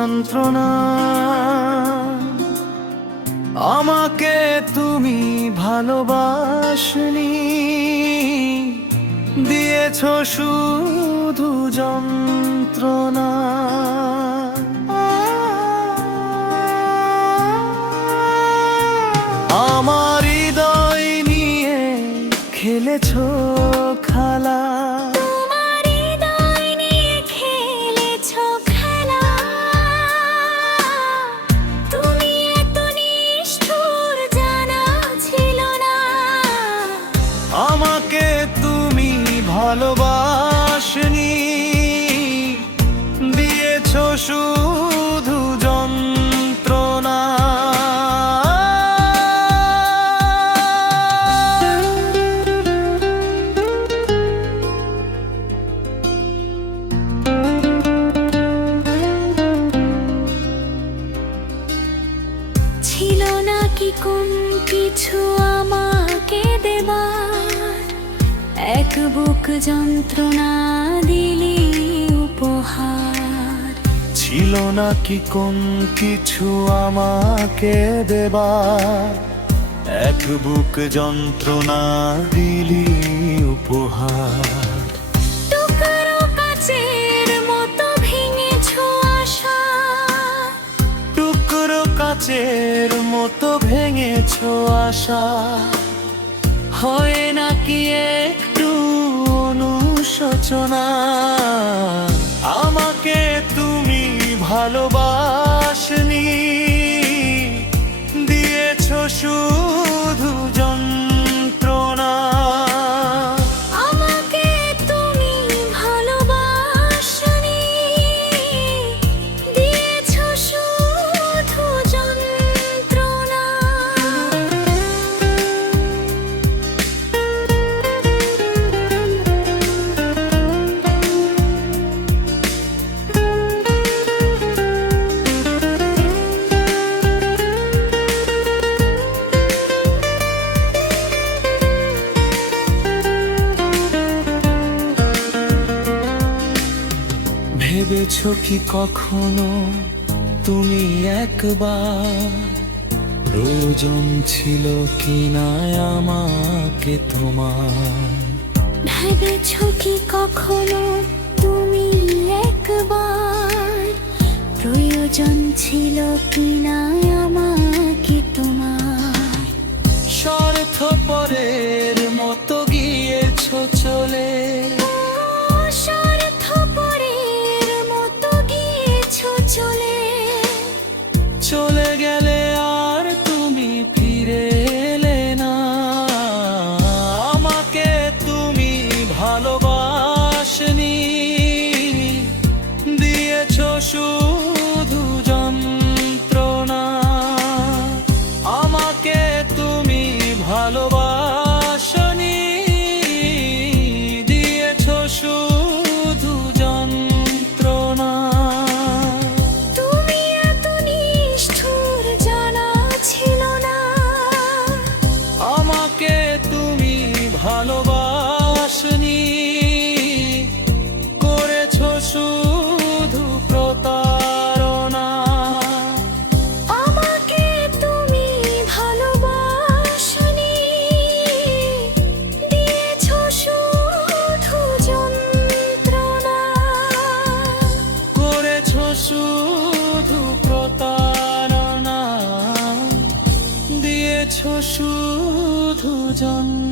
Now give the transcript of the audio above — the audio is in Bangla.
যন্ত্রণা। আমাকে তুমি ভালোবাসনি, দিয়েছ শুধু যন্ত্রণা। আমার হৃদয় নিয়ে খেলেছ খেলা, তোমার হৃদয় নিয়ে খেলেছ খেলা। তুমি এত নিষ্ঠুর জানা ছিল না। আমাকে তুমি ভালোবাসনি, দিয়েছ শুধু যন্ত্রণা। ছিল নাকি কোন কিছু আমাকে দেবার, এক বুক যন্ত্রণা দিলি উপহার। ছিল নাকি কোন কিছু আমাকে দেবার, এক বুক যন্ত্রণা দিলি উপহার। টুকরো কাচের মতো ভেঙেছ আশা, টুকরো কাচের মতো ভেঙেছ আশা। হয় নাকি একটু অনুশোচনা, আমাকে তুমি ভালোবাসনি, দিয়েছ শুধু যন্ত্রণা। আমাকে তুমি ভালোবাসনি, দিয়েছ শুধু যন্ত্রণা। ভেবেছ কি কখনো তুমি একবার, প্রয়োজন ছিল কি না আমাকে তোমার? ভেবেছ কি কখনো তুমি একবার, প্রয়োজন ছিল কি না আমাকে তোমার? স্বার্থপরের মতো গিয়েছ চলে, স্বার্থপরের মতো গিয়েছ চলে। চলে গেলে আর তুমি ফিরে এলে না। আমাকে তুমি ভালোবাসনি, দিয়েছ শুধু যন্ত্রণা। আমাকে তুমি ভালোবাসনি, দিয়েছ শুধু যন্ত্রণা। তুমি এত নিষ্ঠুর জানা ছিল না। আমাকে তুমি ভালোবাসনি, করেছ শুধু প্রতারণা। আমাকে তুমি ভালোবাসনি, দিয়েছ শুধু যন্ত্রণা। করেছ শুধু প্রতারণা, দিয়েছ শুধু যন্ত্রণা।